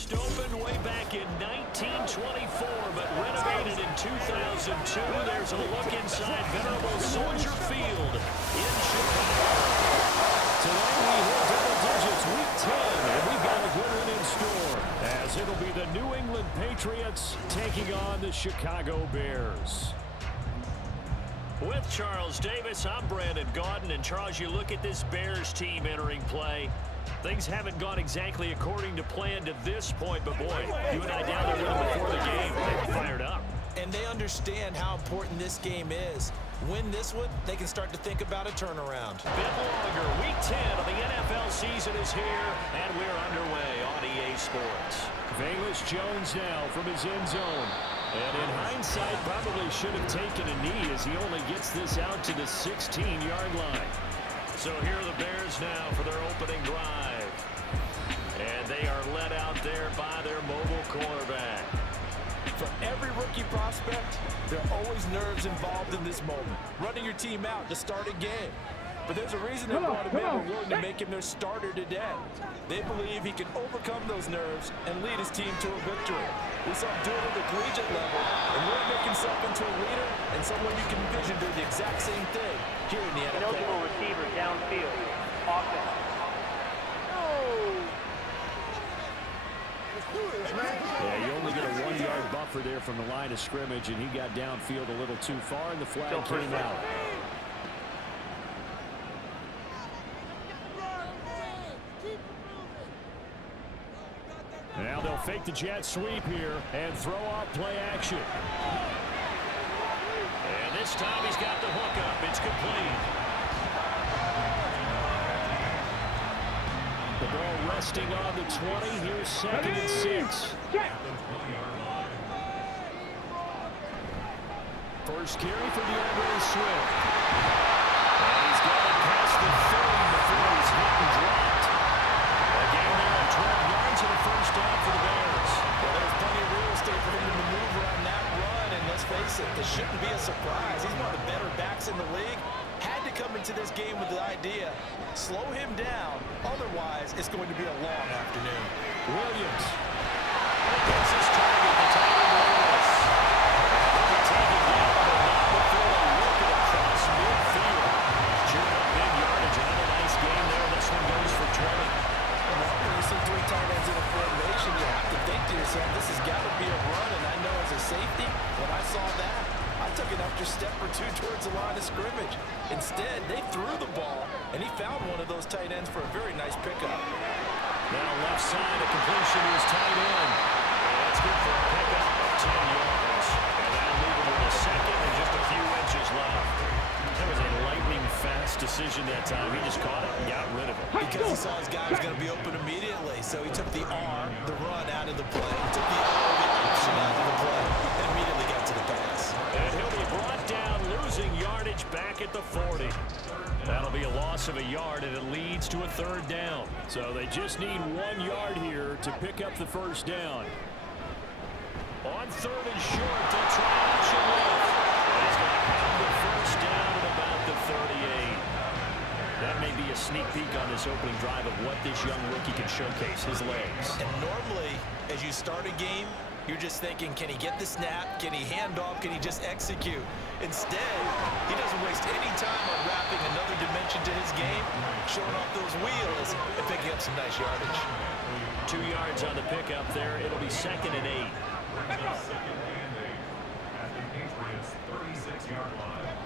Bust open way back in 1924, but renovated in 2002. There's a look inside venerable Soldier Field in Chicago. Tonight we hit double digits, week 10, and we've got a good one in store, as it'll be the New England Patriots taking on the Chicago Bears. With Charles Davis, I'm Brandon Gaudin, and Charles, you look at this Bears team entering play. Things haven't gone exactly according to plan to this point, but boy, you and I down there with them before the game, they fired up. And they understand how important this game is. Win this one, they can start to think about a turnaround. A bit longer, week 10 of the NFL season is here, and we're underway on EA Sports. Velus Jones now from his end zone. And in hindsight, probably should have taken a knee as he only gets this out to the 16-yard line. So here are the Bears now for their opening drive. And they are led out there by their mobile quarterback. For every rookie prospect, there are always nerves involved in this moment. Running your team out to start a game. But there's a reason they brought him in and willing to make him their starter today. They believe he can overcome those nerves and lead his team to a victory. We saw him do it at the collegiate level and really make himself into a leader and someone you can envision doing the exact same thing here in the NFL. Eligible receiver downfield. Offense. Yeah, you only get a 1-yard buffer there from the line of scrimmage, and he got downfield a little too far, and the flag came out. Now they'll fake the jet sweep here and throw off play action. And this time he's got the hook up. It's complete. The ball resting on the 20. Here's 2nd and 6. First carry for DeAndre Swift. And he's got it past the 30 before he's hit and dropped. A gain there of 12 yards and a first down for the Bears. Well, there's plenty of real estate for him to maneuver on that run, and let's face it, this shouldn't be a surprise. He's one of the better backs in the league. Had to come into this game with the idea, slow him down, otherwise it's going to be a long afternoon. Williams gets his target, the tight end Lewis. They'll take it down, but not before they work it across midfield. Chewing up big yardage, another nice game there. This one goes for 20. When you see 3 tight ends in a formation, you have to think to yourself, this has got to be a run, and I know as a safety, when I saw that, I took an extra step or two towards the line of scrimmage. Instead, they threw the ball, and he found one of those tight ends for a very nice pickup. Now left side, a completion to his tight end. And that's good for a pickup of 10 yards. And that'll leave him with a second and just a few inches left. That was a lightning-fast decision that time. He just caught it and got rid of it. Because he saw his guy was going to be open immediately, so he took the R, the run, out of the play. He took the R, the option out of the play, and immediately got to the pass. And he'll be brought down, losing yardage back at the 40. That'll be a loss of a yard, and it leads to a 3rd down. So they just need 1 yard here to pick up the first down. On 3rd and short, they'll try option left. And he's going to have the first down at about the 38. That may be a sneak peek on this opening drive of what this young rookie can showcase, his legs. And normally, as you start a game, you're just thinking, can he get the snap? Can he hand off? Can he just execute? Instead, he doesn't waste any time on wrapping another dimension to his game, showing off those wheels, and picking up some nice yardage. 2 yards on the pickup there. It'll be 2nd and 8.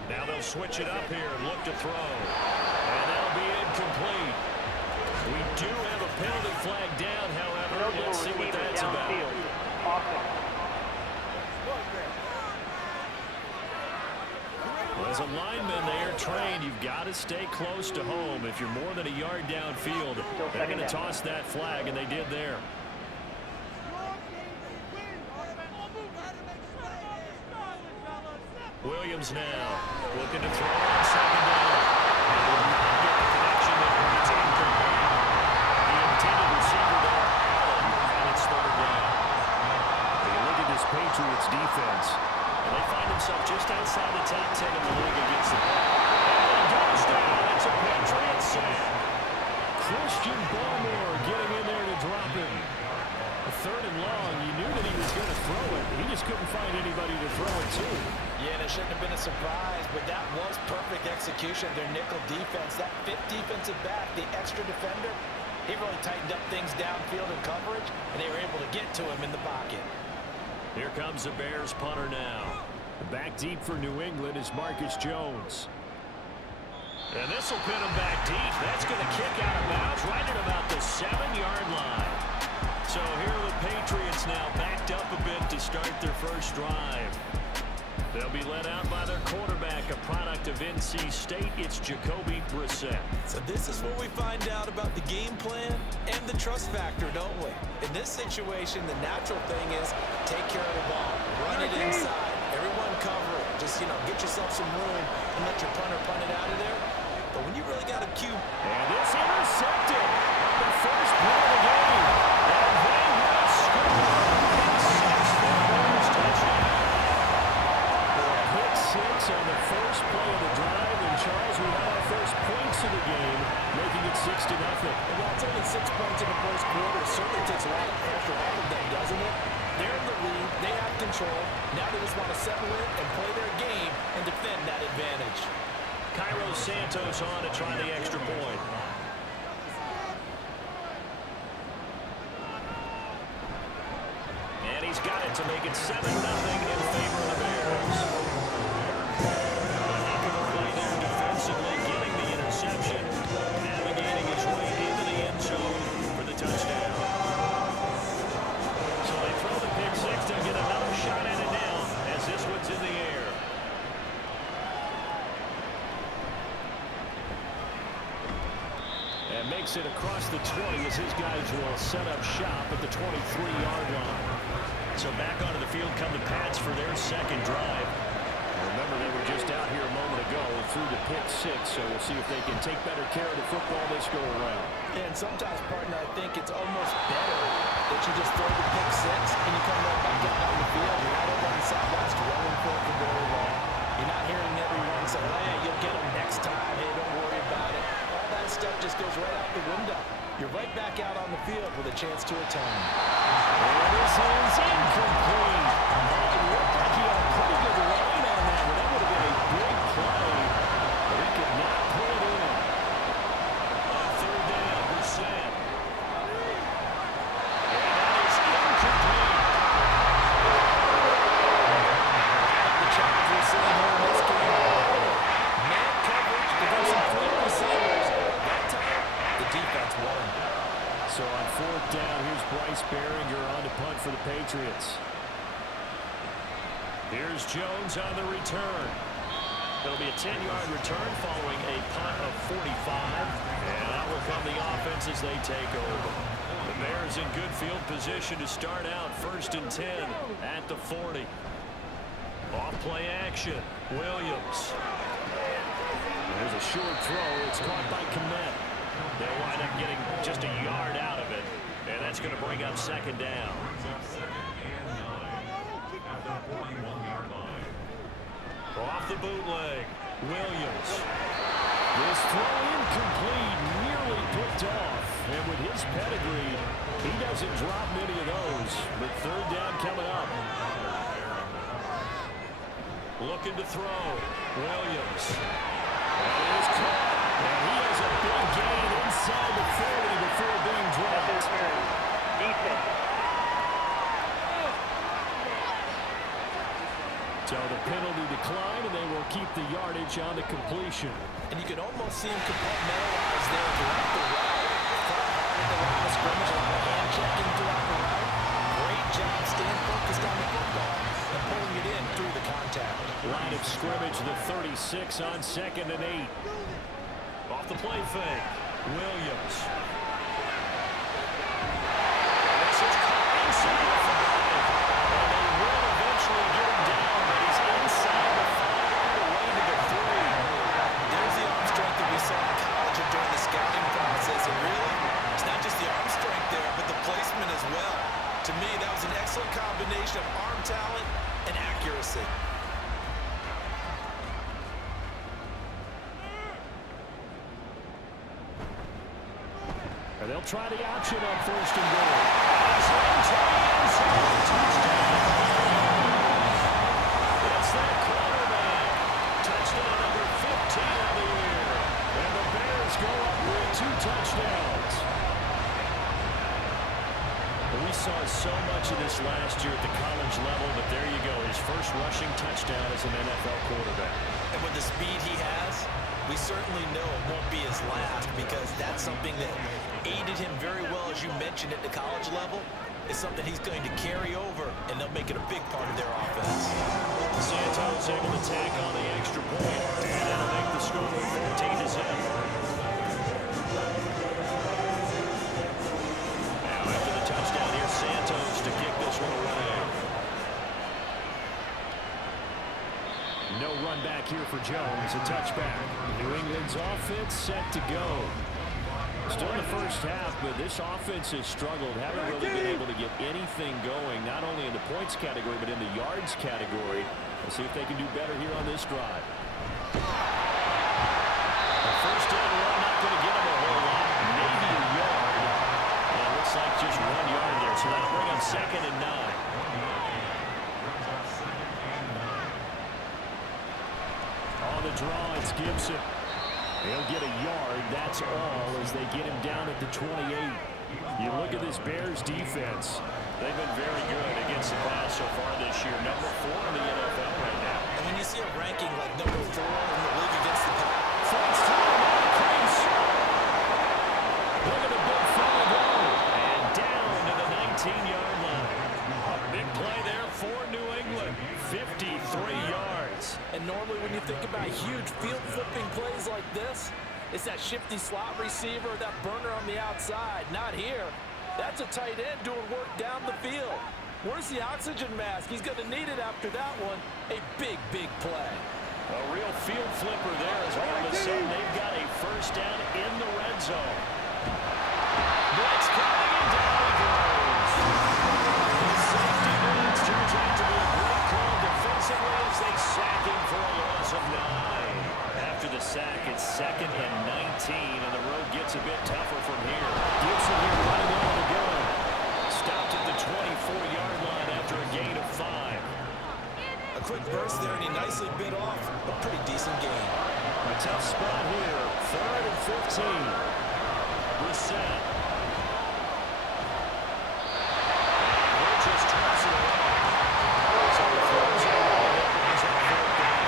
Now they'll switch it up here and look to throw. And that'll be incomplete. We do have a penalty flag down, however. Let's see what that's about. Well, as a lineman, they are trained. You've got to stay close to home. If you're more than a yard downfield, they're going to toss that flag, and they did there. Williams now looking to throw on 2nd down. And will not get the connection there. It's incomplete. The intended receiver there, and it's 3rd down. You look at this Patriots defense, and they find themselves just outside the top 10 in the league against them. And it goes down. It's a Patriots sack. Christian Barmore getting in there to drop him. third and long. You knew that he was going to throw it. He just couldn't find anybody to throw it to. Yeah, and it shouldn't have been a surprise, but that was perfect execution of their nickel defense. That fifth defensive back, the extra defender, he really tightened up things downfield in coverage, and they were able to get to him in the pocket. Here comes the Bears punter now. Back deep for New England is Marcus Jones. And this will pin him back deep. That's going to kick out of bounds right at about the 7-yard line. So here are the Patriots now backed up a bit to start their first drive. They'll be led out by their quarterback, a product of NC State. It's Jacoby Brissett. So this is where we find out about the game plan and the trust factor, don't we? In this situation, the natural thing is take care of the ball. Run it inside. Everyone cover it. Just, get yourself some room and let your punter punt it out of there. But when you really got a cue. And it's intercepted. The first play of the game. And they will score. Pick six on the first play of the drive. And Charles, we have our first points of the game, making it 6-0. And while it's only 6 points in the first quarter, it certainly takes a lot of pressure off of them, doesn't it? They're in the lead. They have control. Now they just want to settle in and play their game and defend that advantage. Cairo Santos on to try the extra point. And he's got it to make it 7-0 in favor of the Bears. A heck of a play there defensively, getting the interception, navigating his way into the end zone for the touchdown. So they throw the pick six to get another shot at it now as this one's in the air. And makes it across the 20 as his guys will set up shop at the 23-yard line. So back onto the field come the Pats for their second drive. Remember, they were just out here a moment ago through the pick six, so we'll see if they can take better care of the football this go around. And sometimes, partner, I think it's almost better that you just throw the pick six and you come right back out on the field. You're not over on the sidelines rolling for it for very long. You're not hearing everyone say, hey, you'll get them next time. Hey, don't worry about it. All that stuff just goes right out the window. You're right back out on the field with a chance to atone. And this is incomplete. It looked like he had a pretty good line on that, but that would have been a big play. But he could not pull it in. On third down, Brissett. And that is incomplete. The challenge we're seeing here in this game. Man coverage against some free receivers. That time, the defense won. So on fourth down, here's Bryce Behringer on to punt for the Patriots. Here's Jones on the return. It'll be a 10-yard return following a punt of 45. And out will come the offense as they take over. The Bears in good field position to start out 1st and 10 at the 40. Off play action. Williams. There's a short throw. It's caught by Kmet. They'll wind up getting just a yard out of it. And that's going to bring up 2nd down. Off the bootleg, Williams. This throw incomplete, nearly picked off. And with his pedigree, he doesn't drop many of those. But 3rd down coming up. Looking to throw, Williams. That is caught. And he has a big gain inside the 40 before being dropped. Defense. So the penalty decline, and they will keep the yardage on the completion. And you can almost see him compartmentalize there throughout the route. Front hard at the line of scrimmage, a lot of hand checking throughout the route. Great job staying focused on the football and pulling it in through the contact. Line of scrimmage, the 36 on 2nd and 8. Off the play fake, Williams. This is caught inside the 5. And they will eventually get him down, but he's inside the 5, away to the 3. There's the arm strength that we saw in college and during the scouting process. And really, it's not just the arm strength there, but the placement as well. To me, that was an excellent combination of arm talent and accuracy. And they'll try the option on 1st and goal. We saw so much of this last year at the college level, but there you go. His first rushing touchdown as an NFL quarterback. And with the speed he has, we certainly know it won't be his last, because that's something that aided him very well, as you mentioned, at the college level. It's something he's going to carry over, and they'll make it a big part of their offense. Santos able to tack on the extra point, and that'll make the score 14-0. Now after the touchdown, here's Santos to kick this one away. No run back here for Jones. A touchback. New England's offense set to go. Still in the first half, but this offense has struggled. Haven't really been able to get anything going, not only in the points category, but in the yards category. Let's see if they can do better here on this drive. The first down run not going to get him a whole lot. Maybe a yard. And it looks like just 1 yard there. So that'll bring up 2nd and 9. On the draw, it's Gibson. He'll get a yard, that's all, as they get him down at the 28. You look at this Bears defense. They've been very good against the pass so far this year. Number 4 in the NFL right now. And when you see a ranking like number 4 in the league against the pass, Flex time on the crease. Look at the big fella go. And down to the 19-yard line. A big play there for New England. 53 yards. and normally when you think about huge field-flipping plays like this, it's that shifty slot receiver, that burner on the outside. Not here. That's a tight end doing work down the field. Where's the oxygen mask? He's going to need it after that one. A big, big play. A real field flipper there as all of a sudden they've got a first down in the red zone. Blitz coming and down he goes. The safety blitz turns out to be a great call defensively as they sack him for a loss of 9. After the sack, it's 2nd and 19, and the road gets a bit tougher from here. Gibson here running on the go. Stopped at the 24-yard line after a gain of 5. A quick burst there, and he nicely bit off a pretty decent gain. A tough spot here. 3rd and 15. Reset. We're just tossing it away. So the throws it away. He's on 4th down.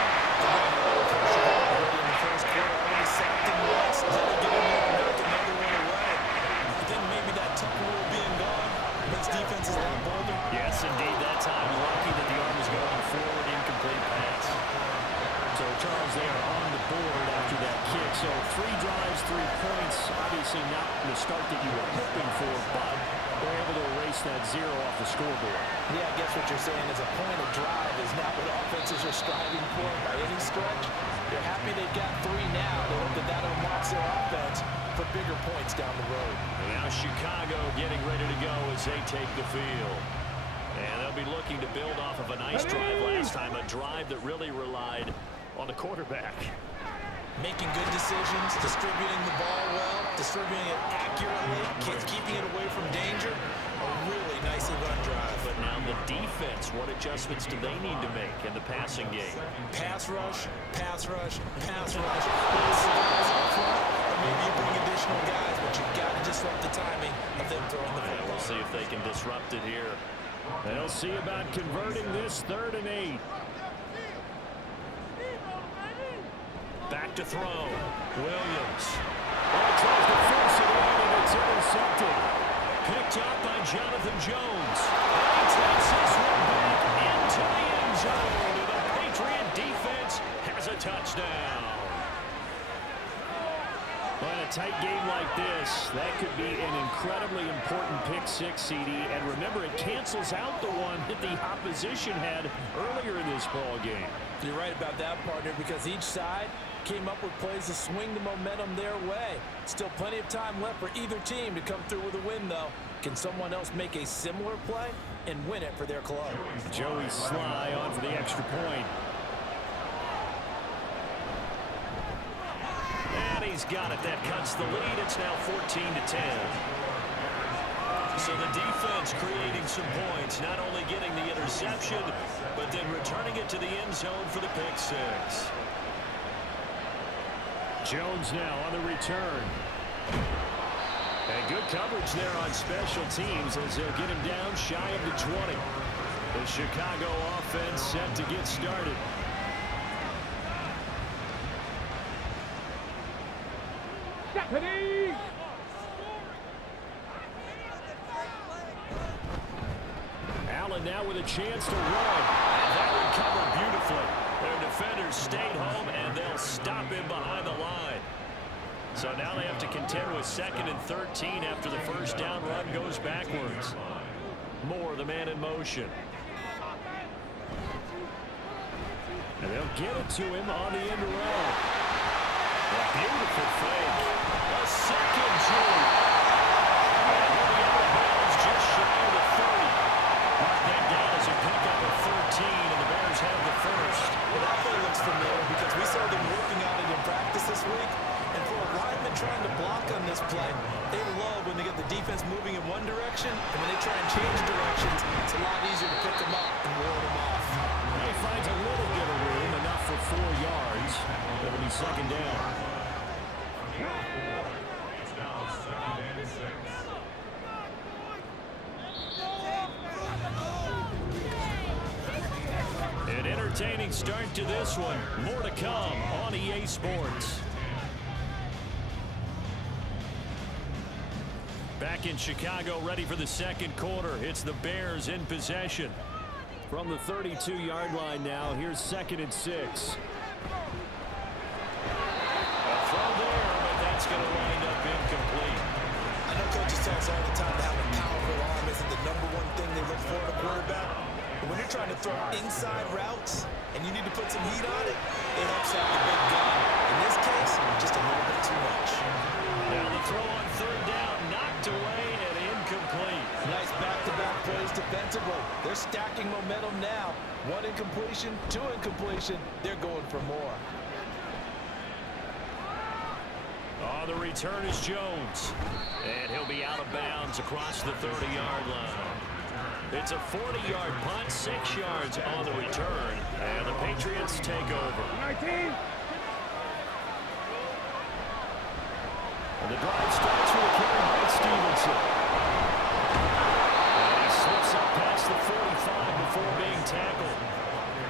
Already in the first quarter, already sacked him once. Then they get in there and knock another one away. I think maybe that tuck rule being gone makes defenses a lot bolder. Yes, indeed. That time, lucky that the arm is going forward. Incomplete pass. So, Charles, they are on the board after that kick. So, 3 drives, 3 points. Obviously not the start that you were hoping for, but they're able to erase that 0 off the scoreboard. Yeah, I guess what you're saying is a point of drive is not what offenses are striving for by any stretch. They're happy they've got 3 now. They hope that that unlocks their offense for bigger points down the road. And now Chicago getting ready to go as they take the field. And they'll be looking to build off of a nice drive last time, a drive that really relied on the quarterback. Making good decisions, distributing the ball well, distributing it accurately, keeping it away from danger. A really nicely run drive. But now the defense, what adjustments do they need to make in the passing game? Pass rush, pass rush, pass rush. Pass guys up front, or maybe you bring additional guys, but you've got to disrupt the timing of them throwing the football. We'll see if they can disrupt it here. They'll see about converting this 3rd and 8. Back to throw. Williams. Oh, tries to force it in, and it's intercepted. Picked up by Jonathan Jones. And he takes this one back into the end zone. And the Patriot defense has a touchdown. Well, in a tight game like this, that could be an incredibly important pick 6, CD. And remember, it cancels out the one that the opposition had earlier in this ball game. You're right about that, partner, because each side came up with plays to swing the momentum their way. Still plenty of time left for either team to come through with a win, though. Can someone else make a similar play and win it for their club? Joey Sly on for the extra point. And he's got it. That cuts the lead. It's now 14-10. So the defense creating some points, not only getting the interception, but then returning it to the end zone for the pick 6. Jones now on the return. And good coverage there on special teams as they'll get him down shy of the 20. The Chicago offense set to get started. Allen now with a chance to run. And that one covered beautifully. Their defenders stayed home, and they'll stop him behind the line. So now they have to contend with 2nd and 13 after the first down run goes backwards. Moore, the man in motion. And they'll get it to him on the end around. A beautiful fake. A second Drew. And he'll be out of bounds just shy of the 30. Mark that down as a pickup of 13, and the Bears have the first. Well, that play looks familiar because we saw them working on it in practice this week. And for a lineman trying to block on this play, they love when they get the defense moving in one direction, and when they try and change directions, it's a lot easier to pick them up and ward them off. He finds a little bit of room, enough for 4 yards. That'll be 2nd down. An entertaining start to this one. More to come on EA Sports. Back in Chicago, ready for the second quarter. It's the Bears in possession. From the 32-yard line now, here's 2nd and 6. A throw there, but that's going to wind up incomplete. I know coaches tell us all the time that having a powerful arm isn't the #1 thing they look for in a quarterback. But when you're trying to throw inside routes and you need to put some heat on it, it helps out the big gun. In this case, just a little bit too much. Now the throw on 3rd down, knocked away and incomplete. Nice back-to-back plays defensively. They're stacking momentum now. 1 incompletion, 2 incompletion. They're going for more. On the return is Jones. And he'll be out of bounds across the 30-yard line. It's a 40-yard punt, 6 yards on the return. And the Patriots take over. 19. And the drive starts with a carry by Stevenson. And he slips up past the 45 before being tackled.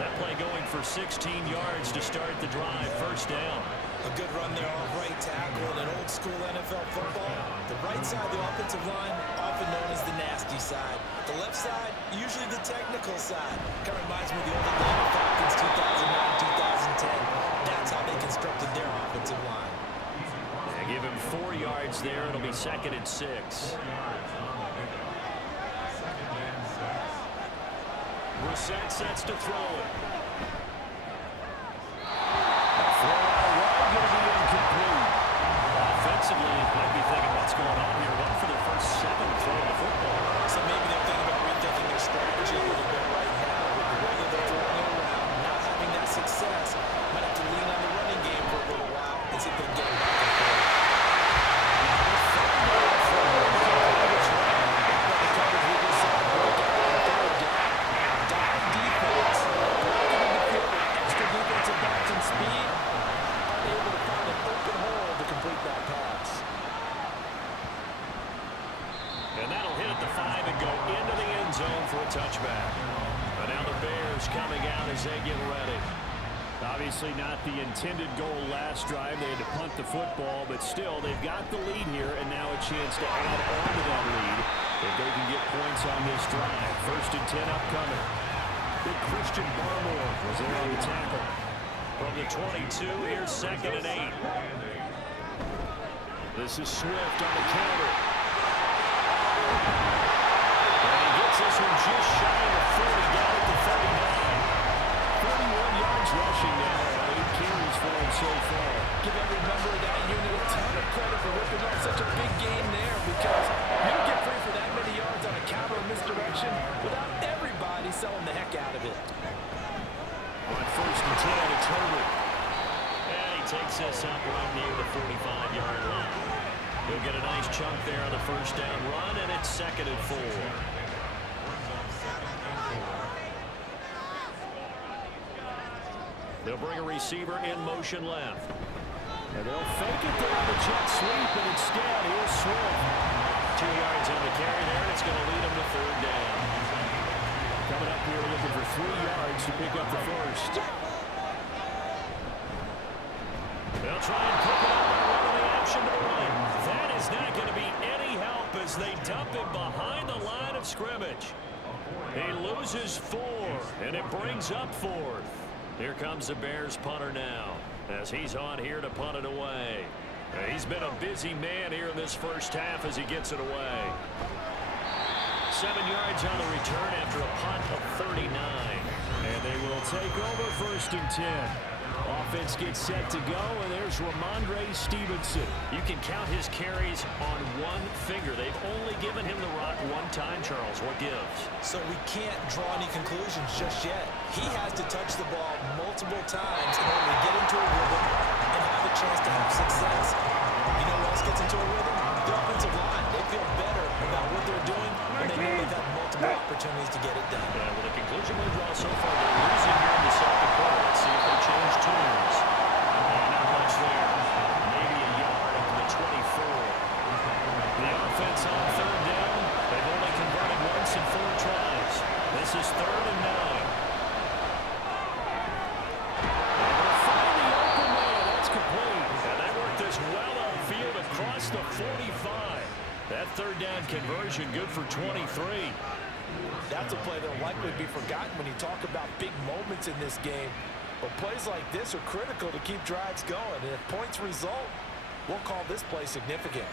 That play going for 16 yards to start the drive. 1st down. A good run there off right tackle in an old-school NFL football. The right side of the offensive line, often known as the nasty side. The left side, usually the technical side. Kind of reminds me of the old Atlanta Falcons 2009, 2010. That's how they constructed their offensive line. Give him 4 yards there. It'll be 2nd and 6. Brissett sets to throw it. A throw out wide, going to be incomplete. Offensively, you might be thinking what's going on here. One for the first 7 throw of the football. So maybe they're thinking about rethinking their strategy a little bit right now. With the way that they're throwing it around, not having that success, might have to lean on the running game for a little while and see if they can get it back and forth. And that'll hit at the 5 and go into the end zone for a touchback. And now the Bears coming out as they get ready. Obviously not the intended goal last drive. They had to punt the football, but still they've got the lead here and now a chance to add on to that lead if they can get points on this drive. 1st and 10 upcoming. Big Christian Barmore was there on the tackle. From the 22, here's 2nd and 8. This is Swift on the counter. And he gets this one just shy of the 40, down at the 39. 41 yards rushing now. 8 carries for him so far. Give every member of that unit a ton of credit for ripping off such a big game there, because you don't get free for that many yards on a counter or misdirection without everybody selling the heck out of it. On 1st and 10, it's Herbert. And he takes this up right near the 45-yard line. He'll get a nice chunk there on the 1st down run, and it's 2nd and 4. They'll bring a receiver in motion left. And they'll fake it there on the jet sweep, and instead, here's Swift. 2 yards on the carry there, and it's going to lead him to third down. Coming up here looking for 3 yards to pick up the first. They'll try and pick it up and run the action to the right. That is not going to be any help as they dump him behind the line of scrimmage. He loses 4, and it brings up 4th. Here comes the Bears punter now as he's on here to punt it away. He's been a busy man here in this first half as he gets it away. 7 yards on the return after a punt of 39. And they will take over 1st and 10. Offense gets set to go, and there's Ramondre Stevenson. You can count his carries on one finger. They've only given him the rock one time, Charles. What gives? So we can't draw any conclusions just yet. He has to touch the ball multiple times in order to get into a rhythm and have a chance to have success. You know who else gets into a rhythm? The offensive line. They feel better about what they're doing, and they know they've had multiple opportunities to get it done. Yeah, well, the conclusion we draw so far, they're losing here in the second quarter. Let's see if they change tunes. Not much there. Maybe a yard up to the 24. The offense on third down. They've only converted once in 4 tries. This is 3rd and 9. And they'll find the open man. That's complete. And they work this well outfield across the 45. That 3rd down conversion good for 23. That's a play that will likely be forgotten when you talk about big moments in this game. But plays like this are critical to keep drives going. And if points result, we'll call this play significant.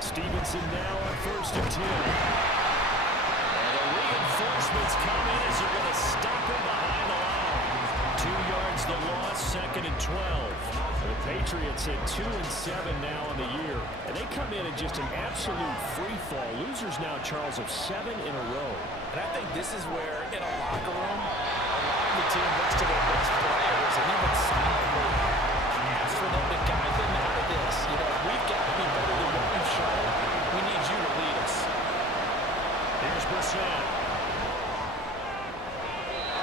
Stevenson now on 1st and 10. And the reinforcements come in as they're going to stop him behind the line. 2 yards the loss, 2nd and 12. The Patriots at 2 and 7 now on the year. And they come in just an absolute free fall. Losers now, Charles, of 7 in a row. And I think this is where, in a locker room, the team looks to their best players and even silently asks for them to guide them out of this. You know, we've got to be better than what we've shown. We need you to lead us. Here's Brissett.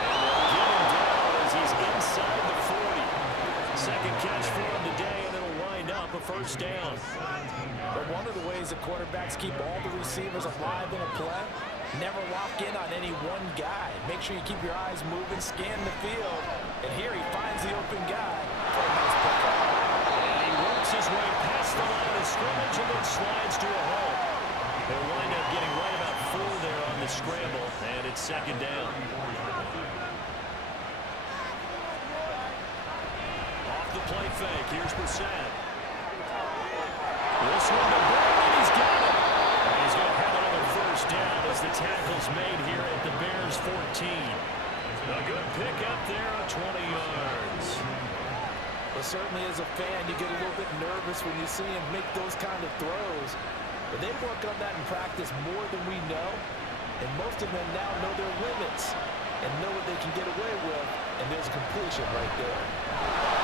And they'll get him down as he's inside the 40. Second catch for him today, and it'll wind up a 1st down. But one of the ways that quarterbacks keep all the receivers alive in a play, never lock in on any one guy. Make sure you keep your eyes moving, scan the field. And here he finds the open guy for a nice pickup. And he works his way past the line of scrimmage and then slides to a hole. They'll wind up getting right about 4 there on the scramble, and it's 2nd down. Off the play fake, here's Brissett. This one to Brown, and he's got it. And he's going to have another 1st down as the tackle's made here at the Bears 14. A good pick up there of 20 yards. Well, certainly as a fan, you get a little bit nervous when you see him make those kind of throws. But they work on that in practice more than we know. And most of them now know their limits and know what they can get away with. And there's a completion right there.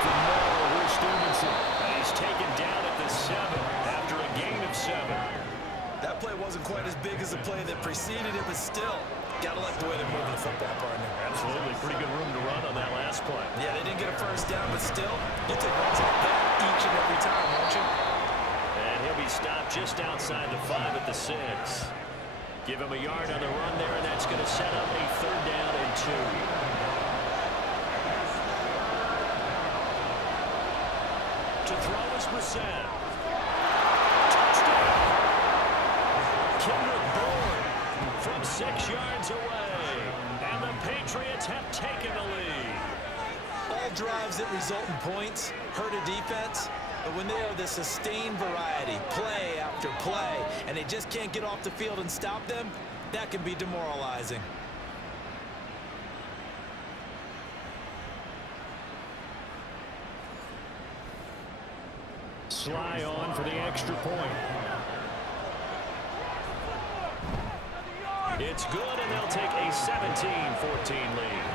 Here's Stevenson. He's taken down at the 7 after a gain of 7. That play wasn't quite as big as the play that preceded it, but still, gotta like the way they're moving the football, partner. Absolutely. Pretty good room to run on that last play. Yeah, they didn't get a 1st down, but still, you take runs like that each and every time, won't you? And he'll be stopped just outside the 5 at the 6. Give him a yard on the run there, and that's going to set up a 3rd down and 2. To throw is Brissett. Touchdown. Kendrick Bourne from 6 yards away. And the Patriots have taken the lead. All drives that result in points hurt a defense. But when they are the sustained variety, play after play, and they just can't get off the field and stop them, that can be demoralizing. Sly on for the extra point. It's good, and they'll take a 17-14 lead.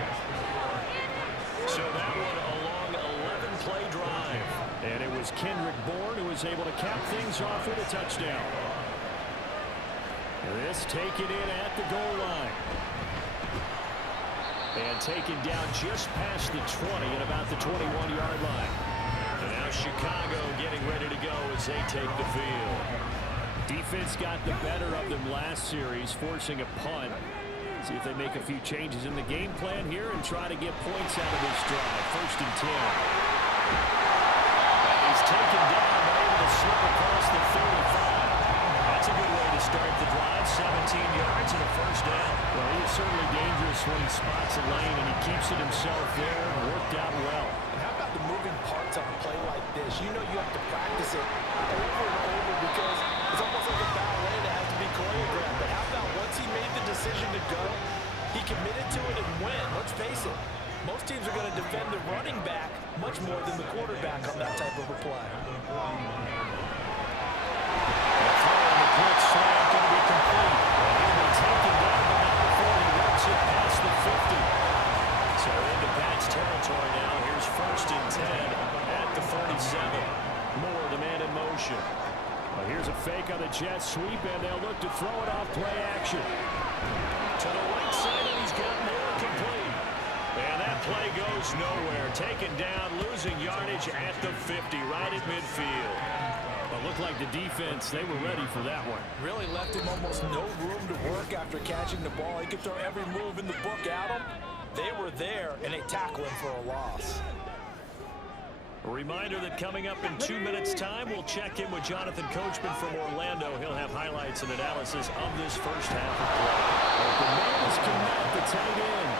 So that one a long 11-play drive. And it was Kendrick Bourne who was able to cap things off with a touchdown. This taken in at the goal line. And taken down just past the 20 at about the 21-yard line. And now Chicago getting ready to go as they take the field. Defense got the better of them last series, forcing a punt. See if they make a few changes in the game plan here and try to get points out of this drive. 1st and 10. And he's taken down, but able to slip across the 35. That's a good way to start the drive. 17 yards and a 1st down. Well, he is certainly dangerous when he spots a lane, and he keeps it himself there and worked out well. And how about the moving parts on a play like this? You know you have to practice it over and over because it's almost like a ballet that has to be choreographed. But how about once he made the decision to go, he committed to it and went. Let's face it, most teams are going to defend the running back much more than the quarterback on that type of a play. Blitz slant going to be complete. He'll be taken down, but not before he works it past the 50. So into Pat's territory now. Here's 1st and 10 at the 47. Moore, the man in motion. Well, here's a fake on the jet sweep, and they'll look to throw it off play action. To the right side, and he's got Moore complete. And that play goes nowhere. Taken down, losing yardage at the 50, right at midfield. But looked like the defense, they were ready for that one. Really left him almost no room to work after catching the ball. He could throw every move in the book at him. They were there, and they tackle him for a loss. A reminder that coming up in 2 minutes' time, we'll check in with Jonathan Coachman from Orlando. He'll have highlights and analysis of this first half of play. The Mariners connect the tight end.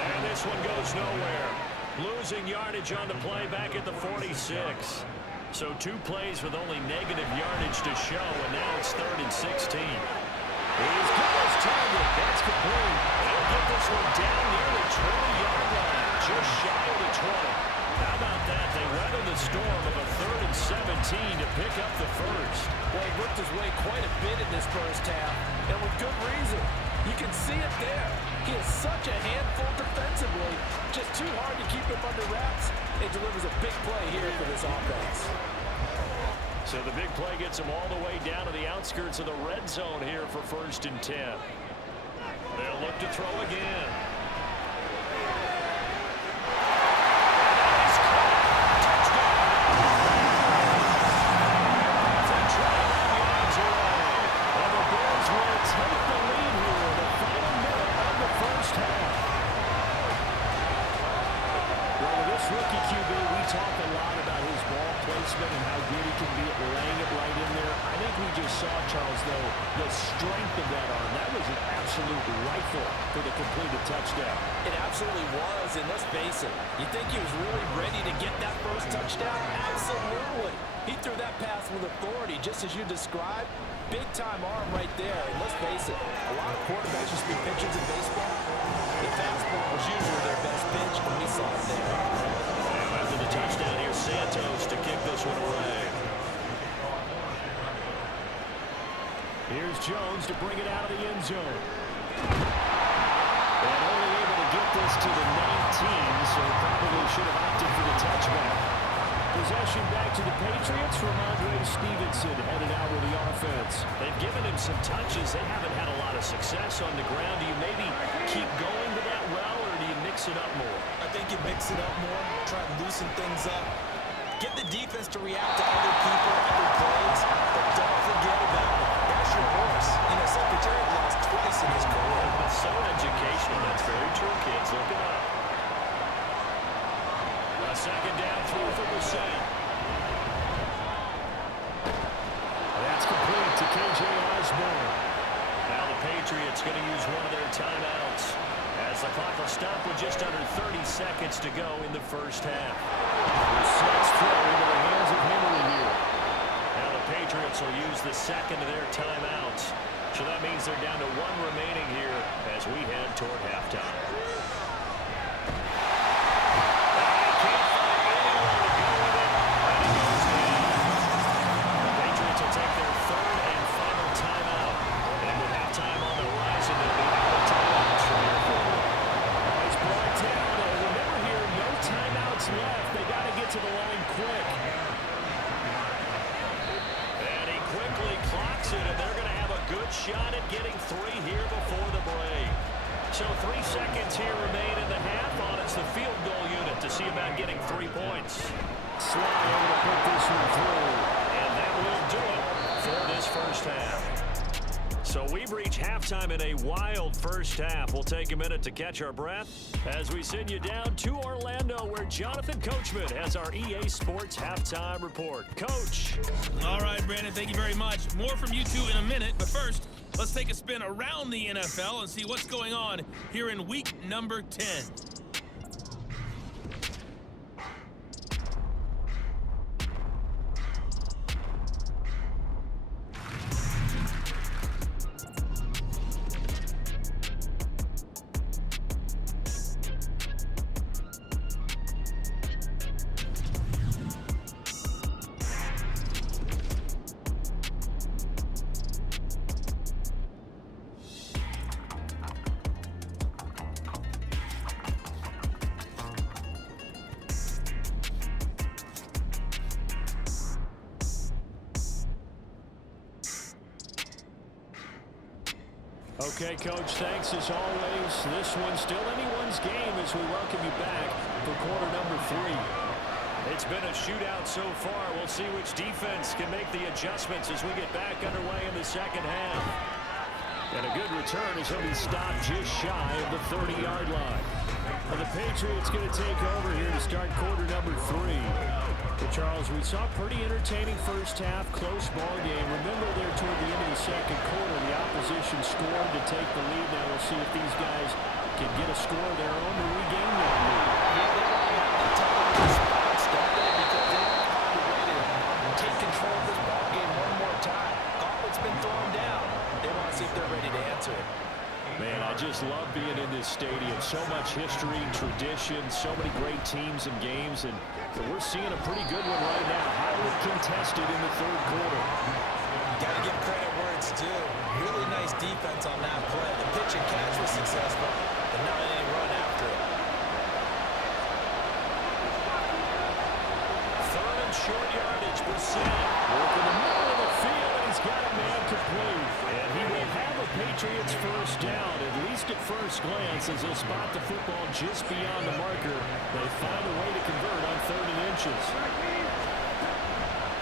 And this one goes nowhere. Losing yardage on the play back at the 46. So 2 plays with only negative yardage to show, and now it's 3rd and 16. He's got his target. That's complete. He'll get this one down near the 20-yard line, just shy of the 20. How about that? They weathered the storm of a 3rd and 17 to pick up the first. Well, he worked his way quite a bit in this first half, and with good reason. You can see it there. He is such a handful defensively. Just too hard to keep him under wraps. It delivers a big play here for this offense. So the big play gets him all the way down to the outskirts of the red zone here for 1st and 10. They'll look to throw again. Rookie QB, we talk a lot about his ball placement and how good he can be at laying it right in there. I think we just saw, Charles, though, the strength of that arm. That was an absolute rifle for the completed touchdown. It absolutely was, and let's face it, you think he was really ready to get that first touchdown? Absolutely. He threw that pass with authority, just as you described. Big-time arm right there, and let's face it, a lot of quarterbacks used to be pitchers in baseball. The fastball was usually their best pitch, and we saw it there. After the touchdown, here's Santos to kick this one away. Here's Jones to bring it out of the end zone. And only able to get this to the 19, so probably should have opted for the touchback. Possession back to the Patriots from Andre Stevenson, headed out with the offense. They've given him some touches. They haven't had a lot of success on the ground. Do you maybe keep going to that well, or do you mix it up more? I think you mix it up more, try to loosen things up. Get the defense to react to other people, other plays, but don't forget about it. That's your horse. You know, Secretary lost twice in his career. It's so educational. That's very true, kids. Look it up. A second down throw for Brissett. That's complete to K.J. Osborne. Now the Patriots going to use one of their timeouts as the clock will stop with just under 30 seconds to go in the first half. Brissett's throw into the hands of Henry here. Now the Patriots will use the second of their timeouts. So that means they're down to 1 remaining here as we head toward halftime. To the line quick. And he quickly clocks it, and they're going to have a good shot at getting 3 here before the break. So 3 seconds here remain in the half on it's the field goal unit to see about getting 3 points. Sly able to put this one through. And that will do it for this first half. So we've reached halftime in a wild first half. We'll take a minute to catch our breath as we send you down to Orlando, where Jonathan Coachman has our EA Sports halftime report. Coach. All right, Brandon, thank you very much. More from you two in a minute, but first, let's take a spin around the NFL and see what's going on here in week number 10. Okay, Coach, thanks as always. This one's still anyone's game as we welcome you back for quarter number 3. It's been a shootout so far. We'll see which defense can make the adjustments as we get back underway in the second half. And a good return as he'll be stopped just shy of the 30-yard line. And the Patriots going to take over here to start quarter number 3. But Charles, we saw a pretty entertaining first half, close ball game. Remember there toward the end of the second quarter, the opposition scored to take the lead. Now we'll see if these guys can get a score of their own to regain that lead. Yeah, they really have to take the spots, don't they? Because they have to find a way to take control of this ball game one more time. Gauntlet's been thrown down. They want to see if they're ready to answer it. Man, I just love being in this stadium. So much history, tradition, so many great teams and games, and we're seeing a pretty good one right now. Highly contested in the third quarter. Got to give credit where it's due. Really nice defense on that play. The pitch and catch was successful, but now they didn't run after it. Third and short yardage, Brissett. Working the middle of the field, and he's got a man complete. And he will have a Patriots first down, at least at first glance, as they'll spot the football just beyond the marker. They find a way to convert on 3rd and inches.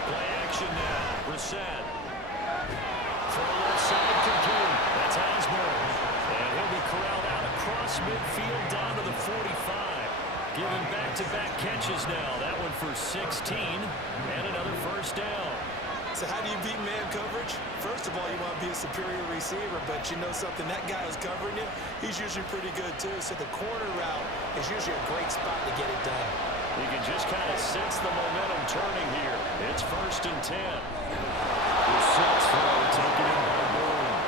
Play action now. Brissett. For a left side complete. That's Osborne. And he'll be corralled out across midfield down to the 45. Giving back-to-back catches now. That one for 16 and another first down. So how do you beat man coverage? First of all, you want to be a superior receiver, but you know something, that guy who's covering you, he's usually pretty good too. So the corner route is usually a great spot to get it done. You can just kind of sense the momentum turning here. It's 1st and 10. Brissett's throw taken in by Bourne.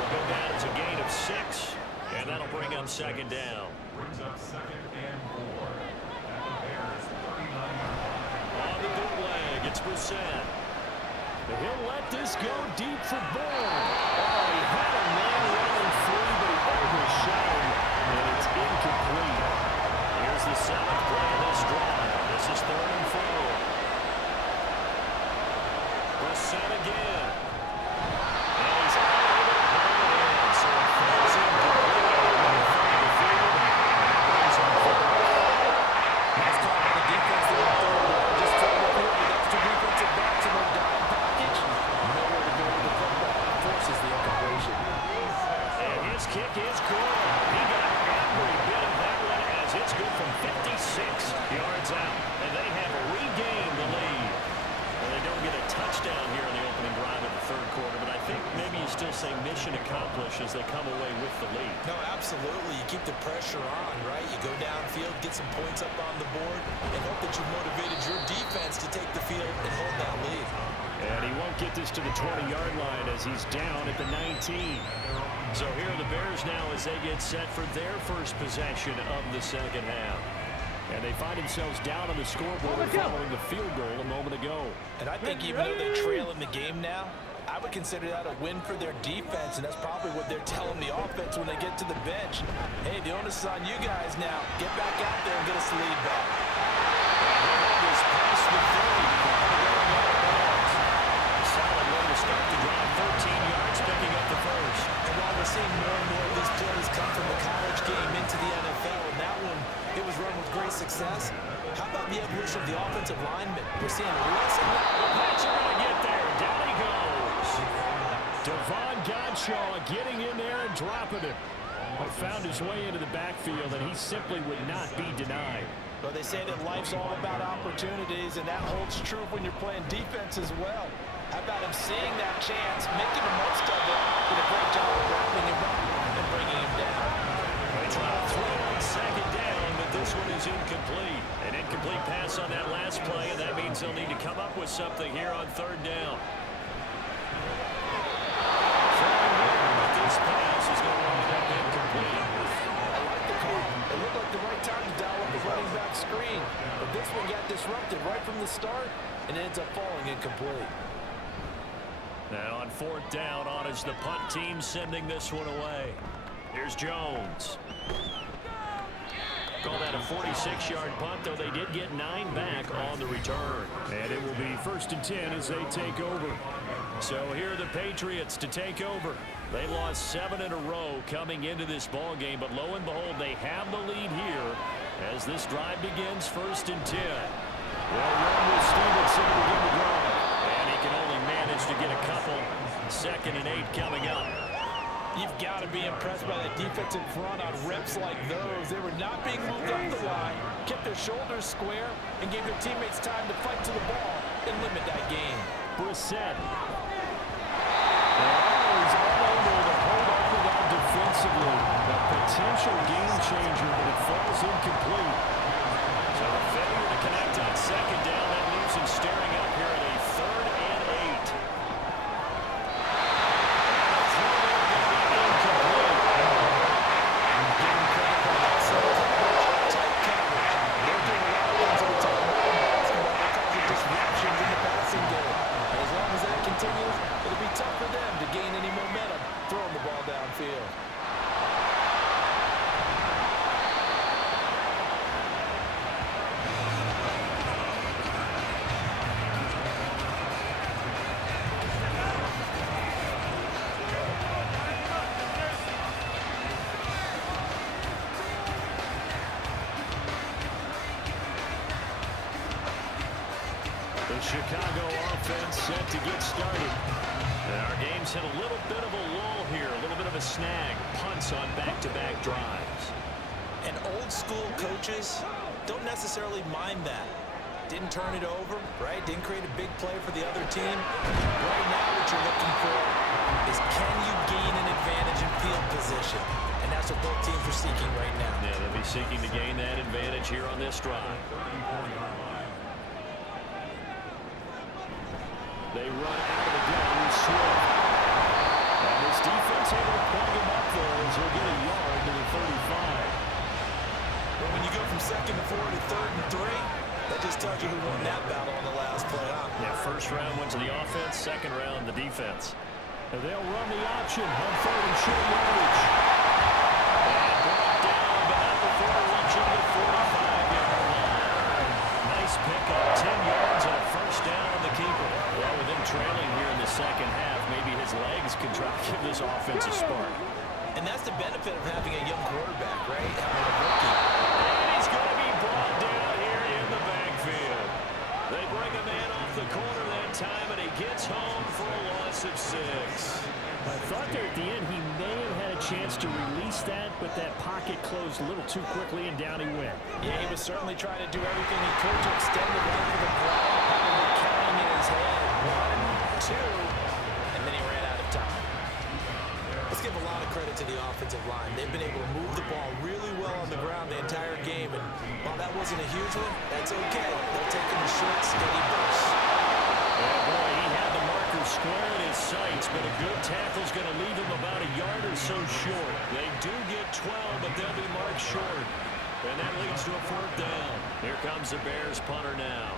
Will go down as a gain of 6, and that'll bring up 2nd down. Brings up 2nd and 4 at the Bears 39. On the bootleg, it's Brissett. He'll let this go deep for Bourne. Oh, he had a man running free, but he overshot him, and it's incomplete. Here's the 7th play of this drive. This is 3rd and 4. Brissett again. And he's unable to bring it in, so it falls incomplete in front of the field. Brings up 4th. Nice call by the defense there on 3rd down. Just throwing up here with extra defensive backs in their dime package. Nowhere to go with the football. Forces the incompletion. And his kick is good. He got every bit of that one as it's good from 56 yards out. And they have regained the lead. Well, they don't get a touchdown here in the opening drive of the 3rd quarter, but I think maybe you still say mission accomplished as they come away with the lead. No, absolutely. You keep the pressure on, right? You go downfield, get some points up on the board, and hope that you've motivated your defense to take the field and hold that lead. And he won't get this to the 20-yard line as he's down at the 19. So here are the Bears now as they get set for their first possession of the second half. And they find themselves down on the scoreboard following the field goal a moment ago. And I think even though they trail in the game now, I would consider that a win for their defense, and that's probably what they're telling the offense when they get to the bench. Hey, the onus is on you guys now. Get back out there and get us the lead back. This past the 30. Solid way to start the drive. 13 yards, picking up the first. And while we're seeing more and more of these plays come from the college game into the NFL, and that one, it was run with great success. How about the evolution of the offensive lineman? We're seeing less and less. The Pats are going to get there. Down he goes. Devon Godshaw getting in there and dropping it. Found his way into the backfield, and he simply would not be denied. Well, they say that life's all about opportunities, and that holds true when you're playing defense as well. How about him seeing that chance, making the most of it, did a great job of wrapping him up and bringing him down. They try to throw on second down, but this one is incomplete. An incomplete pass on that last play, and that means they'll need to come up with something here on third down. This pass is going to wind up incomplete. I like the call. It looked like the right time to dial up the running back screen. But this one got disrupted right from the start and ends up falling incomplete. Now on fourth down, on is the punt team sending this one away. Here's Jones. Call that a 46-yard punt, though they did get 9 back on the return. And it will be 1st and 10 as they take over. So here are the Patriots to take over. They lost 7 in a row coming into this ball game, but lo and behold, they have the lead here as this drive begins. 1st and 10. Well, run with Stevenson to begin the drive, and he can only manage to get a couple. 2nd and 8 coming up. You've got to be impressed by the defensive front on reps like those. They were not being moved up the line, kept their shoulders square, and gave their teammates time to fight to the ball and limit that game. Brissett. He's unable to hold up to that defensively. A potential game changer, but it falls incomplete. So a failure to connect on second down. That leaves him staring up here at a 3rd and 8. It'll be tough for them to gain any momentum throwing the ball downfield. The Chicago offense set to get started. And our game's hit a little bit of a lull here, a little bit of a snag. Punts on back-to-back drives. And old-school coaches don't necessarily mind that. Didn't turn it over, right? Didn't create a big play for the other team. Right now what you're looking for is can you gain an advantage in field position? And that's what both teams are seeking right now. Yeah, they'll be seeking to gain that advantage here on this drive. They run out of the gun with Swift. And this defense able to plug him up there as he'll get a yard to the 35. But when you go from 2nd and 4 to 3rd and 3, that just tells you who won that battle on the last play, huh? Yeah, first round went to the offense, second round the defense. And they'll run the option on 3rd and short yardage. And brought down, but not before reaching the 45-yard line. Nice pickup, 10 yards and a first down on the keeper. Well, with him trailing here in the second half, maybe his legs can try to give this offense a spark. And that's the benefit of having a young quarterback, right? Having a rookie. And he's going to be brought down here in the backfield. They bring a man off the corner that time, and he gets home for a loss of 6. I thought there at the end he may have had a chance to release that, but that pocket closed a little too quickly, and down he went. Yeah, he was certainly trying to do everything he could to extend the length of the play, probably counting in his head. 1, 2, and then he ran out of time. Let's give a lot of credit to the offensive line. They've been able to move the ball really well on the ground the entire game, and while that wasn't a huge one, that's okay. They're taking the short, steady bursts. Oh boy, he had the marker square in his sights, but a good tackle's going to leave him about a yard or so short. They do get 12, but they'll be marked short. And that leads to a 4th down. Here comes the Bears punter now,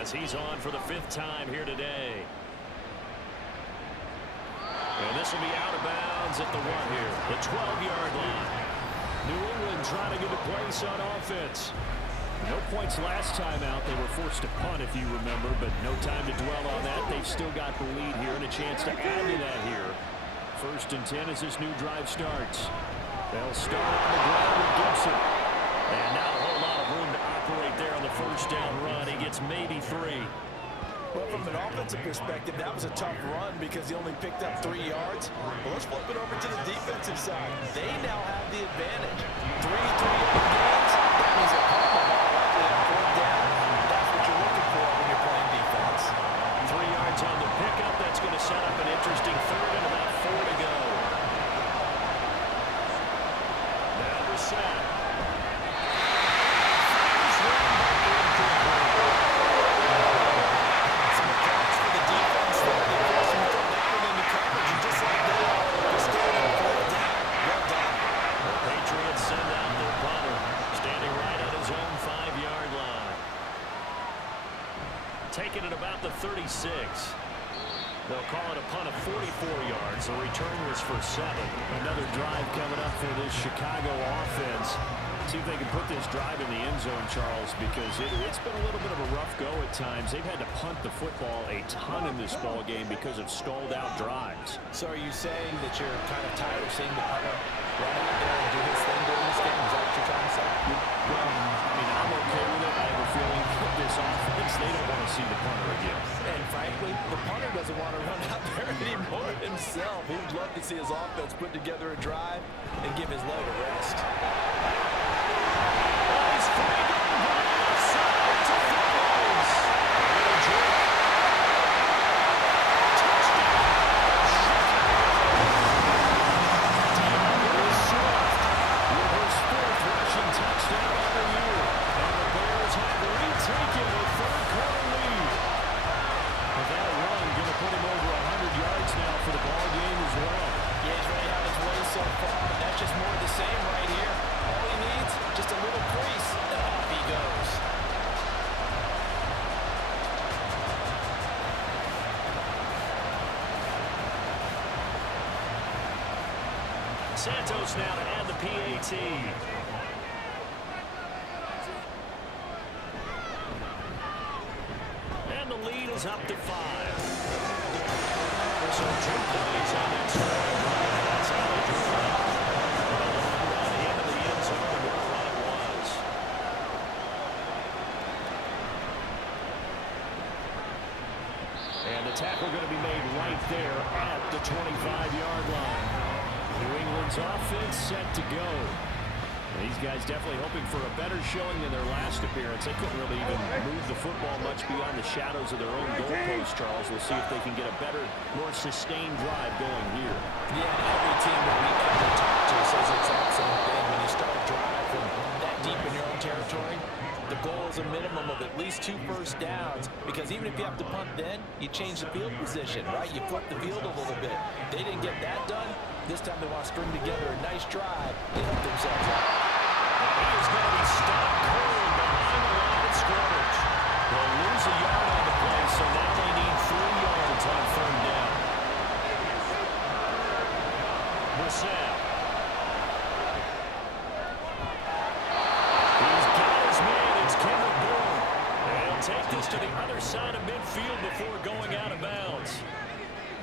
as he's on for the 5th time here today. And this will be out of bounds at the 1 here, the 12-yard line. New England trying to get a place on offense. No points last time out. They were forced to punt, if you remember, but no time to dwell on that. They've still got the lead here and a chance to add to that here. 1st and 10 as this new drive starts. They'll start on the ground with Gibson. And not a whole lot of room to operate there on the first down run. He gets maybe 3. Well, from an offensive perspective, that was a tough run because he only picked up 3 yards. But let's flip it over to the defensive side. They now have the advantage. 3 3-yard gains. That means they're putting the ball likely on 4th down. That's what you're looking for when you're playing defense. 3 yards on the pickup. That's going to set up an interesting 3rd and about 4 to go. Now the set. Taken at about the 36. They'll call it a punt of 44 yards. The return was for 7. Another drive coming up for this Chicago offense. See if they can put this drive in the end zone, Charles, because it's been a little bit of a rough go at times. They've had to punt the football a ton in this ball game because of stalled out drives. So are you saying that you're kind of tired of seeing the punter run out there and do his thing during this game? Is that what you're trying to say? Well, I mean, I'm okay with it. I have a feeling that this offense, they don't want to see the punter again. And frankly, the punter doesn't want to run out there anymore himself. He would love to see his offense put together a drive and give his leg a rest. Santos now to add the PAT. And the lead is up to 5. So 2 plays on that score. That's how they drew it up. Run into the end zone where the run was. And the tackle going to be made right there at the 25-yard line. New England's offense set to go. These guys definitely hoping for a better showing than their last appearance. They couldn't really even move the football much beyond the shadows of their own goalpost, Charles. We'll see if they can get a better, more sustained drive going here. Yeah, every team that we ever talk to says the exact same thing. When you start a drive from that deep in your own territory, the goal is a minimum of at least 2 first downs, because even if you have to punt then, you change the field position, right? You flip the field a little bit. They didn't get that done. This time they want to string together a nice drive and help themselves out. He is going to be stopped cold behind the line of scrimmage. They'll lose a yard on the play, so now they need 3 yards on 3rd down. Brissett. He's got his man. It's Kendrick Bourne. And he'll take this to the other side of midfield before going out of bounds.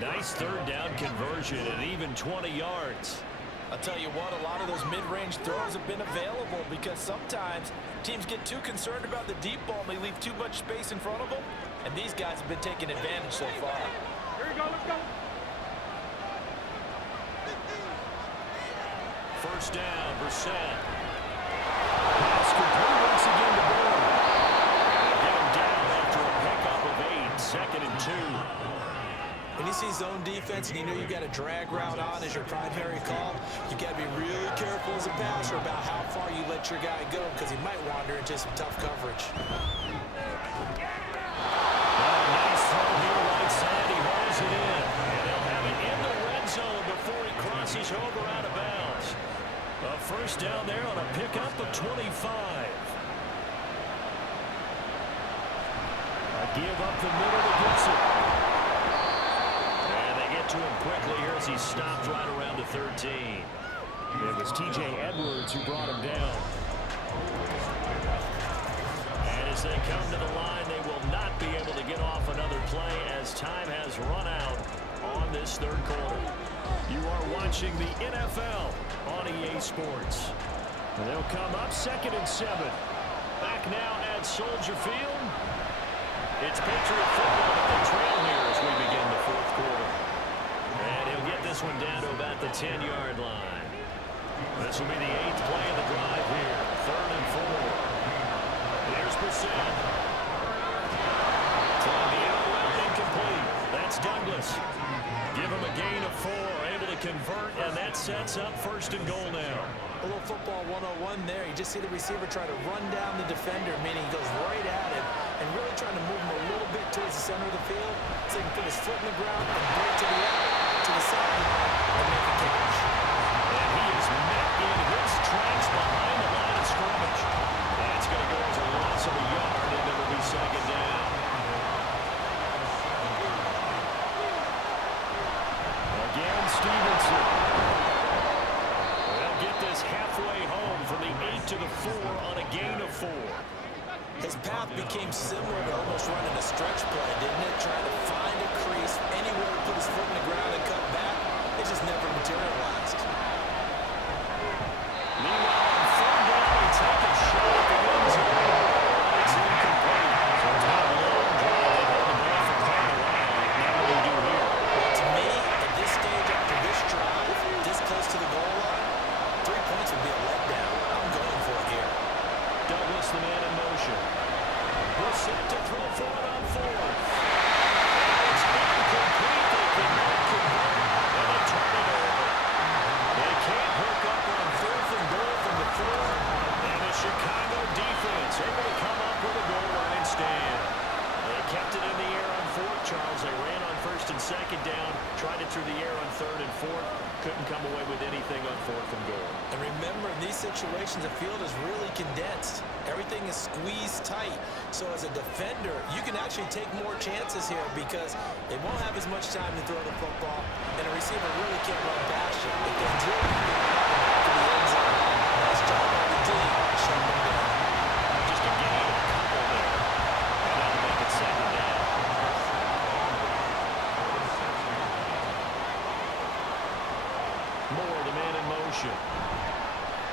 Nice 3rd down conversion at even 20 yards. I'll tell you what, a lot of those mid-range throws have been available because sometimes teams get too concerned about the deep ball and they leave too much space in front of them. And these guys have been taking advantage so far. Here we go, let's go. First down, Brissett. Pass complete once again to Bourne. Get him down after a pickup of 8. 2nd and 2. When you see zone defense and you know you've got a drag route on as your primary call, you've got to be really careful as a passer about how far you let your guy go, because he might wander into some tough coverage. Nice throw here right side. He hauls it in. And they'll have it in the red zone before he crosses over out of bounds. A first down there on a pickup of 25. A give up the middle to Gibson. To him quickly here as he stopped right around the 13. It was T.J. Edwards who brought him down. And as they come to the line, they will not be able to get off another play as time has run out on come this third quarter. You are watching the NFL on EA Sports. And they'll come up 2nd and 7. Back now at Soldier Field. It's Patriot football, but they trail here as we begin the fourth quarter. And he'll get this one down to about the 10-yard line. This will be the 8th play of the drive here. 3rd and 4. Here's Brissett. Trying the out route, incomplete. That's Douglas. Give him a gain of 4. Able to convert, and that sets up 1st and goal now. A little football 101 there. You just see the receiver try to run down the defender, meaning he goes right at him and really trying to move him a little bit towards the center of the field so he can put his foot in the ground and break to the side and make a catch. And he is met in his tracks behind the line of scrimmage. That's going to go as a loss of a yard, and it'll be 2nd down. Again, Stevenson. They'll get this halfway home from the 8 to the 4 on a gain of 4. His path became similar to almost running a stretch play, didn't it? Trying to find a crease, anywhere to put his foot in the ground and cut back. It just never materialized. Meanwhile, on 3rd down, they take a shot at the end zone. It's incomplete. So it's not a long drive. They hold the ball for quite a while. Now what do you do here? To me, at this stage after this drive, this close to the goal line, 3 points would be a letdown. I'm going for it here. Douglas, the man in motion. Brissett to throw for it on 4th. It's incomplete. They cannot convert, and they turn it over. They can't hook up on 4th and goal from the 4. And the Chicago defense able to come up with a goal line stand. They kept it in the air on 4th, Charles. They ran on 1st and 2nd down, tried it through the air on 3rd and 4th. Couldn't come away with anything on 4th and goal. And remember, in these situations, the field is really condensed. Everything is squeezed tight. So as a defender, you can actually take more chances here because they won't have as much time to throw the football, and a receiver really can't run past you. If they drill you to the end zone, nice job by the team. Shut them down. Just a gain of a couple there. And that'll make it 2nd down. Moore, the man in motion.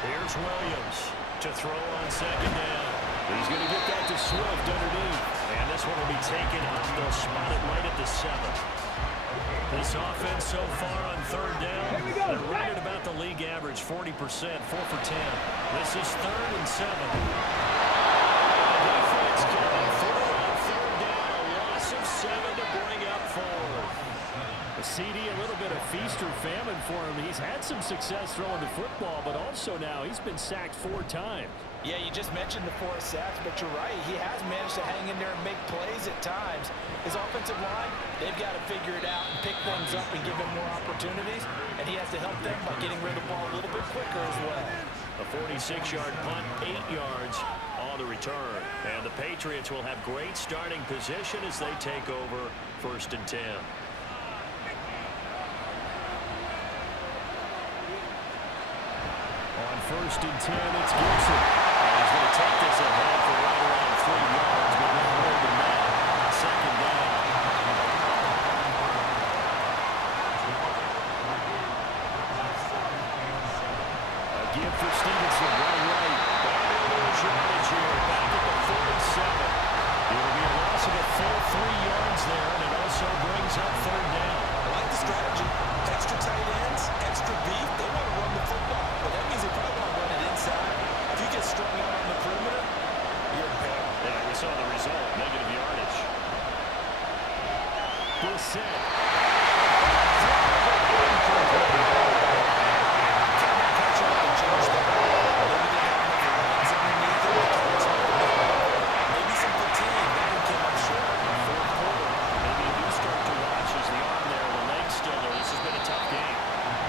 Here's Williams to throw on 2nd down. He's going to get that to Swift underneath. And this one will be taken up. They'll spot it right at the 7th. This offense so far on 3rd down, they're right at about the league average, 40%, 4 for 10. This is 3rd and 7. Defense coming through on 3rd down. A loss of 7 to bring up 4th. CD, a little bit of feast or famine for him. He's had some success throwing the football, but also now he's been sacked 4 times. Yeah, you just mentioned the 4 sacks, but you're right. He has managed to hang in there and make plays at times. His offensive line, they've got to figure it out and pick things up and give him more opportunities, and he has to help them by getting rid of the ball a little bit quicker as well. A 46-yard punt, 8 yards on the return. And the Patriots will have great starting position as they take over 1st and 10. On 1st and 10, it's Gibson. And he's going to take this ahead for right around 3 yards, but no more than that. 2nd down. A give for Stevenson, right. Yardage here, back at the 47. It'll be a loss of a full 3 yards there, and it also brings up 3rd down. I like the strategy. Extra tight ends, extra beef. They want to run the football, but that means they probably want to run it inside. If you get strung out on the perimeter, you're in peril. Yeah, we saw the result, negative yardage. Brissett. Maybe some fatigue. That one came up short. 4th quarter. Maybe a new start to watch as the arm there, the leg still there. This has been a tough game.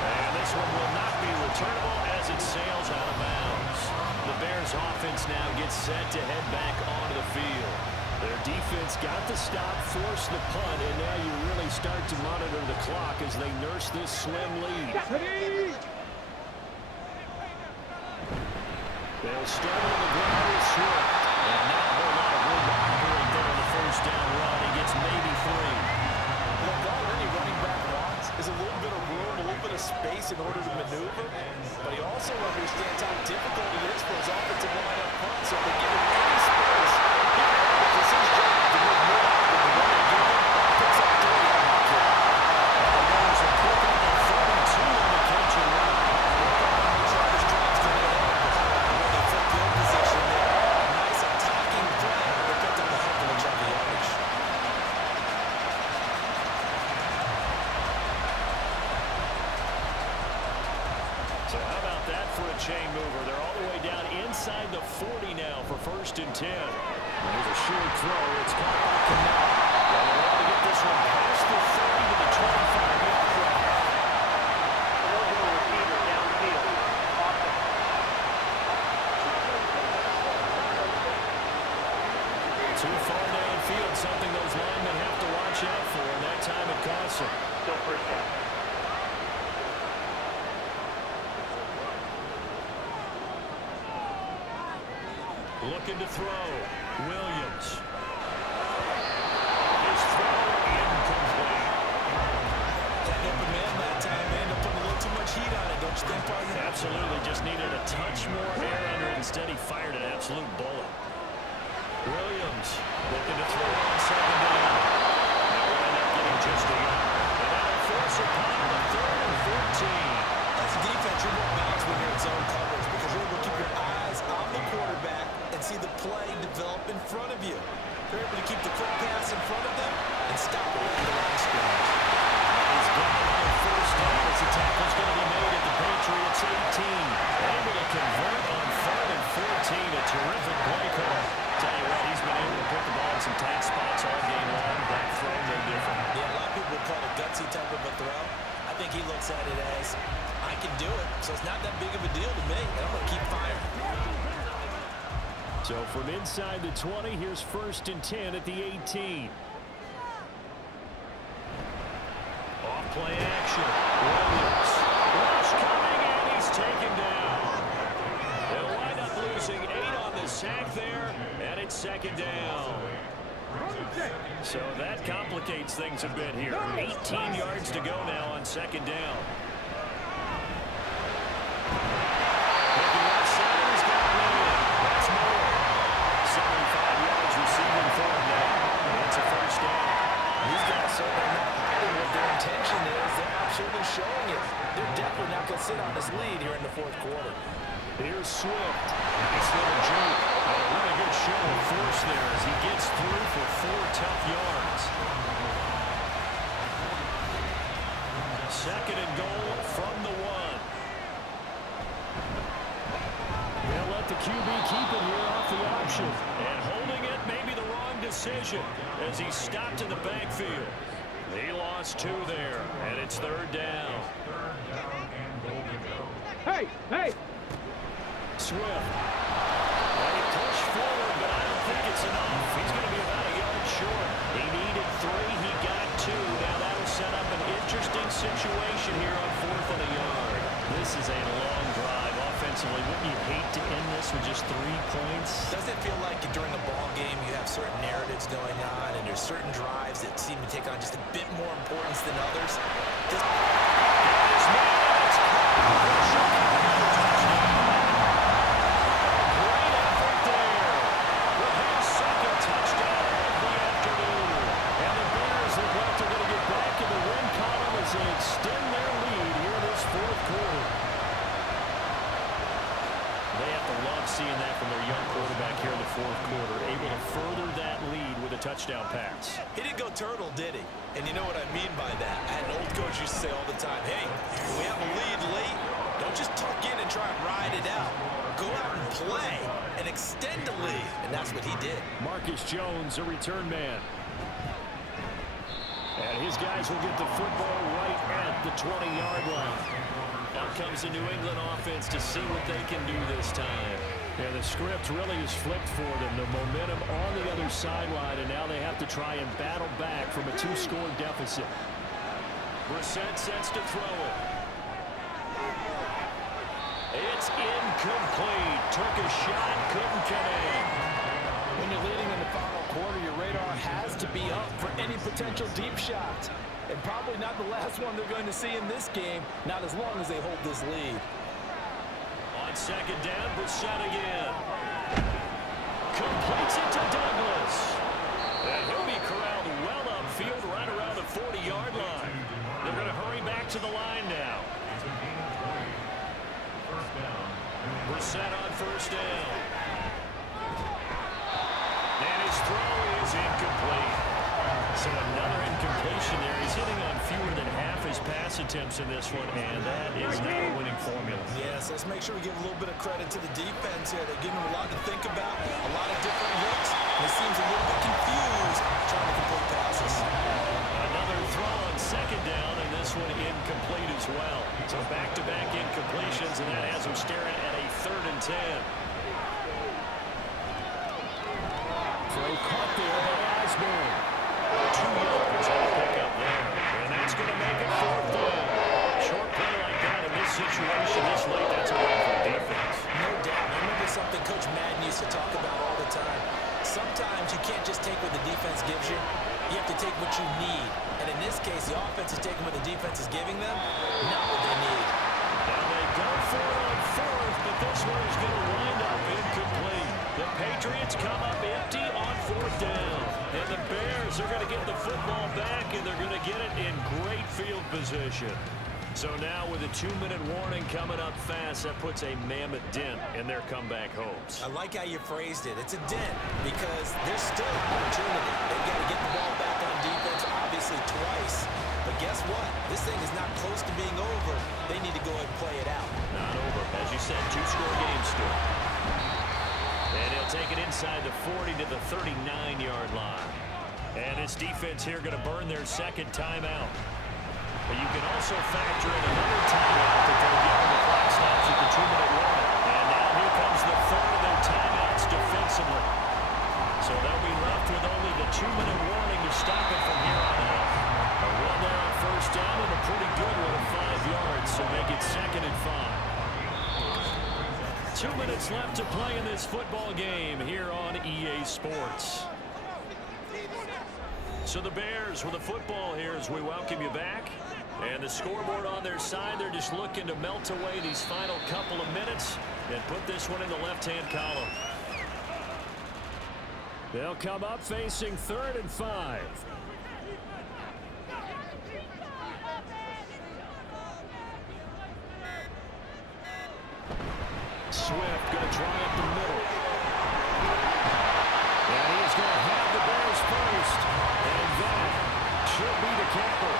And this one will not be returnable as it sails out of bounds. The Bears offense now gets set to head back onto the field. Their defense got the stop, forced the punt, and now you really start to monitor the clock as they nurse this slim lead. They'll start on the ground with Swift. And not a whole lot of room to operate there on the 1st down run. He gets maybe 3. Look, already running back wants space in order to maneuver, but he also understands how difficult it is for his offensive line up front. So if they give him any space, it's his job to make more out of the run and give him picks up 3 on that kick. And there's a pick up of 32 on the catch and run. Travis drops to the head. When they flip field position there, a nice attacking play. They picked up a heck of a chunk of yardage. So how about that for a chain mover? They're all the way down inside the 40 now for 1st and 10. There's a short throw. It's caught by Cannell. And they want to get this one past the 30 to the 25-yard line. Eligible receiver downfield. Austin. Too far downfield, something those linemen have to watch out for, and that time it costs them. Still first down. Looking to throw. Williams. His throw incomplete. That open man that time, man, to put a little too much heat on it, don't you think, partner? Absolutely, just needed a touch more air under it. Instead, he fired an absolute bullet. Williams looking to throw on 2nd down. That will end up getting just a yard. And that'll force a punt on 3rd and 14. As a defense, you're more balanced when you're in zone coverage because you're able to keep your eyes on the quarterback and see the play develop in front of you. They're able to keep the quick pass in front of them and stop it at the line of scrimmage. He's got another 1st down as the tackle's going to be made at the Patriots 18. Able to convert on 3rd and 14. A terrific play call. Tell you what, he's been able to put the ball in some tight spots all game long. That throw, no different. Yeah, a lot of people would call it a gutsy type of a throw. I think he looks at it as, I can do it, so it's not that big of a deal to me, and I'm going to keep firing. So from inside the 20, here's 1st and 10 at the 18. Off play action. Williams. Rush coming, and he's taken down. They'll wind up losing 8 on the sack there, and it's 2nd down. So that complicates things a bit here. 18 yards to go now on 2nd down. Looking left side, he's got a man. That's more. 75 yards receiving for him now. It's a 1st down. These guys certainly not hiding what their intention is. They're absolutely showing it. They're definitely not going to sit on this lead here in the 4th quarter. Here's Swift. Nice little jump. And a really good show of force there as he gets through for 4 tough yards. 2nd and goal from the 1. They'll let the QB keep it here off the option. And holding it may be the wrong decision as he stopped in the backfield. He lost 2 there, and it's 3rd down. Hey! Swift. And he pushed forward, but I don't think it's enough. He's going to be about a yard short. He needed 3. He got 2. Now that'll set up an interesting situation here on 4th and a yard. This is a long drive offensively. Wouldn't you hate to end this with just 3 points? Doesn't it feel like during a ball game you have certain narratives going on and there's certain drives that seem to take on just a bit more importance than others? This extend their lead here this 4th quarter. They have to love seeing that from their young quarterback here in the 4th quarter, able to further that lead with a touchdown pass. He didn't go turtle, did he? And you know what I mean by that. I had an old coach used to say all the time, hey, when we have a lead late, don't just tuck in and try and ride it out. Go out and play and extend the lead. And that's what he did. Marcus Jones, a return man. And his guys will get the football right at the 20-yard line. Out comes the New England offense to see what they can do this time. Yeah, the script really is flipped for them. The momentum on the other sideline, and now they have to try and battle back from a 2-score deficit. Brissett sets to throw it. It's incomplete. Took a shot, couldn't connect. When you're leading in the final quarter, your radar has to be up for any potential deep shots. and probably not the last one they're going to see in this game, not as long as they hold this lead. On second down, Brissett again. Completes it to Douglas. And he'll be corralled well upfield right around the 40-yard line. They're going to hurry back to the line now. It's a gain of 3. First down. Brissett on first down. And his throw is incomplete. So another incompletion there. He's hitting on fewer than half his pass attempts in this one, and that is not a winning formula. Yes, let's make sure we give a little bit of credit to the defense here. They're giving him a lot to think about, a lot of different looks. He seems a little bit confused trying to complete passes. Another throw on second down, and this one incomplete as well. So back-to-back incompletions, and that has him staring at a 3rd and 10. Throw caught there by Osborne. 2 yards on the pickup there, and that's going to make it 4th down. Short play like that in this situation this late, that's a win for defense. No doubt. I remember something Coach Madden used to talk about all the time. Sometimes you can't just take what the defense gives you. You have to take what you need. And in this case, the offense is taking what the defense is giving them, not what they need. Now they go for it on 4th, but this one is going to wind up incomplete. The Patriots come up empty on 4th down. And the Bears are going to get the football back, and they're going to get it in great field position. So now with a 2-minute warning coming up fast, that puts a mammoth dent in their comeback hopes. I like how you phrased it. It's a dent because there's still opportunity. They've got to get the ball back on defense, obviously twice. But guess what? This thing is not close to being over. They need to go ahead and play it out. Not over. As you said, 2-score game still. And he'll take it inside the 40 to the 39-yard line. And this defense here going to burn their second timeout. But you can also factor in another timeout that they'll get when the clock stops at the 2-minute warning. And now here comes the 3rd of their timeouts defensively. So they'll be left with only the 2-minute warning to stop it from here on out. A run there on first down and a pretty good one at 5 yards, so make it 2nd and 5. 2 minutes left to play in this football game here on EA Sports. So the Bears with the football here as we welcome you back. And the scoreboard on their side, they're just looking to melt away these final couple of minutes and put this one in the left-hand column. They'll come up facing 3rd and 5. Swift going to try up the middle. And he's going to have the Bears first. And that should be the capper.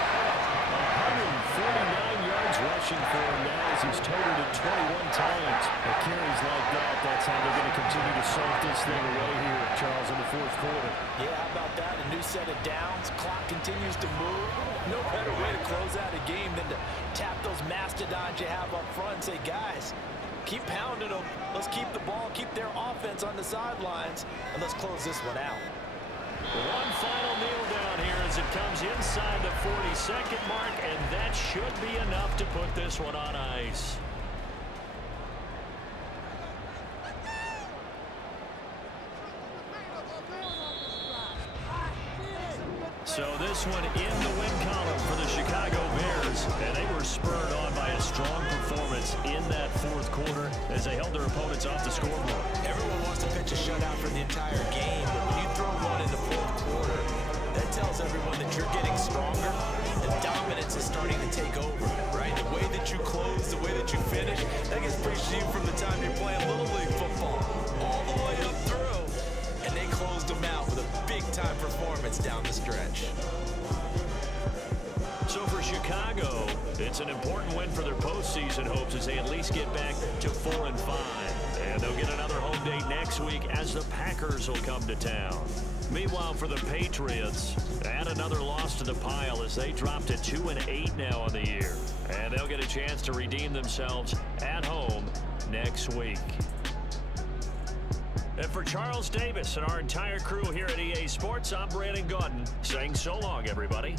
149 yards rushing for him now as he's totaled it 21 times. With carries like that, that's how they're going to continue to salt this thing away here, Charles, in the 4th quarter. Yeah, how about that? A new set of downs. Clock continues to move. No better way to close out a game than to tap those mastodons you have up front and say, guys, keep pounding them. Let's keep the ball, keep their offense on the sidelines, and let's close this one out. One final kneel down here as it comes inside the 40-second mark, and that should be enough to put this one on ice. So this one in the win column for the Chicago Bears, and they were spurred on by a strong performance in that 4th quarter as they held their opponents off the scoreboard. Everyone wants to pitch a shutout for the entire game, but when you throw one in the 4th quarter, that tells everyone that you're getting stronger. The dominance is starting to take over, right? The way that you close, the way that you finish, that gets preached to you from the time you're playing Little League football all the way up through. And they closed them out with a big-time performance down the stretch. So for Chicago, it's an important win for their postseason hopes as they at least get back to 4 and 5. And they'll get another home date next week as the Packers will come to town. Meanwhile, for the Patriots, add another loss to the pile as they drop to 2-8 now on the year. And they'll get a chance to redeem themselves at home next week. And for Charles Davis and our entire crew here at EA Sports, I'm Brandon Gaudin saying so long, everybody.